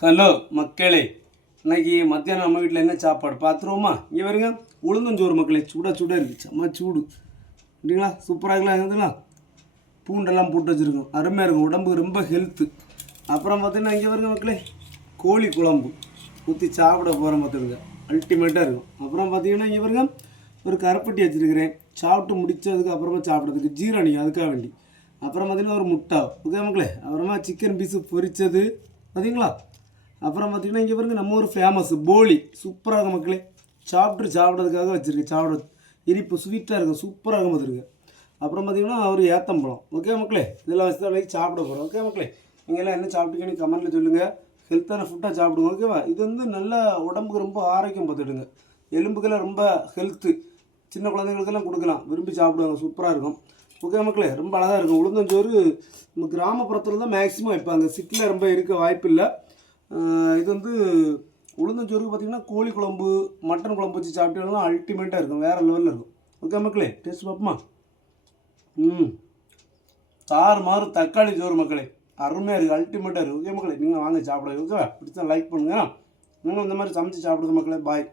Hello மக்களே, இன்னைக்கு மத்தியானம் நம்ம வீட்டில் என்ன சாப்பாடு பார்த்துருவோமா? இங்கே வருங்க, உளுந்தஞ்சோறு மக்களே. சூடாக இருக்குது, செம்ம சூடு அப்படிங்களா? சூப்பராக இருக்கலாம். இருந்துங்களா? பூண்டெல்லாம் போட்டு வச்சுருக்கோம், அருமையாக இருக்கும், உடம்புக்கு ரொம்ப ஹெல்த்து. அப்புறம் பார்த்தீங்கன்னா இங்கே வருங்க மக்களே, கோழி குழம்பு ஊற்றி சாப்பிட போகிற பார்த்துருங்க, அல்டிமேட்டாக இருக்கும். அப்புறம் பார்த்தீங்கன்னா இங்கே வருங்க, ஒரு கருப்பட்டி வச்சுருக்கிறேன், சாப்பிட்டு முடித்ததுக்கு அப்புறமா சாப்பிட்றதுக்கு ஜீரணிக்கும், அதுக்காக வேண்டி. அப்புறம் பார்த்தீங்கன்னா ஒரு முட்டை, ஓகே மக்களே. அப்புறமா சிக்கன் பீஸு பொரித்தது பார்த்தீங்களா? அப்புறம் பார்த்திங்கன்னா இங்கே பாருங்க, நம்ம ஒரு ஃபேமஸ் போலி சூப்பராக இருக்கும் மக்களே. சாப்பிட்றதுக்காக வச்சுருக்கேன், சாப்பிட இனிப்பு ஸ்வீட்டாக இருக்கும், சூப்பராக இருக்கும் பார்த்துருக்கு. அப்புறம் பார்த்திங்கன்னா ஒரு ஏத்தம்பழம், ஓகே மக்களே. இதெல்லாம் வச்சு தான் சாப்பிட போகிறோம், ஓகே மக்களே. நீங்கள் எல்லாம் என்ன சாப்பிட்டீங்கன்னு கமெண்ட்டில் சொல்லுங்கள். ஹெல்த்தான ஃபுட்டாக சாப்பிடுங்க, ஓகேவா? இது வந்து நல்லா உடம்புக்கு ரொம்ப ஆரோக்கியம் பார்த்துடுங்க, எலும்புக்கெல்லாம் ரொம்ப ஹெல்த்து. சின்ன குழந்தைங்களுக்கெல்லாம் கொடுக்கலாம், விரும்பி சாப்பிடுவாங்க, சூப்பராக இருக்கும், ஓகே மக்களே. ரொம்ப அழகாக இருக்கும். உளுந்தஞ்சோறு நம்ம கிராமப்புறத்தில் தான் மேக்ஸிமம் வைப்பாங்க, சிட்டியில் ரொம்ப இருக்க வாய்ப்பு இல்லை. இது வந்து உளுந்தஞ்சோறுக்கு பார்த்திங்கன்னா கோழி குழம்பு, மட்டன் குழம்பு வச்சு சாப்பிட்டீங்கன்னா அல்டிமேட்டாக இருக்கும், வேறு லெவலில் இருக்கும், ஓகே மக்களே. டேஸ்ட் பார்ப்போமா? மாறு தக்காளி சோறு மக்களே, அருமையாக இருக்குது, அல்டிமேட்டாக இருக்குது, ஓகே மக்களே. நீங்கள் வாங்க சாப்பிடுங்க, ஓகேவா? பிடிச்சா லைக் பண்ணுங்கள். நீங்களும் இந்த மாதிரி சமைச்சு சாப்பிடுங்க மக்களே. பாய்.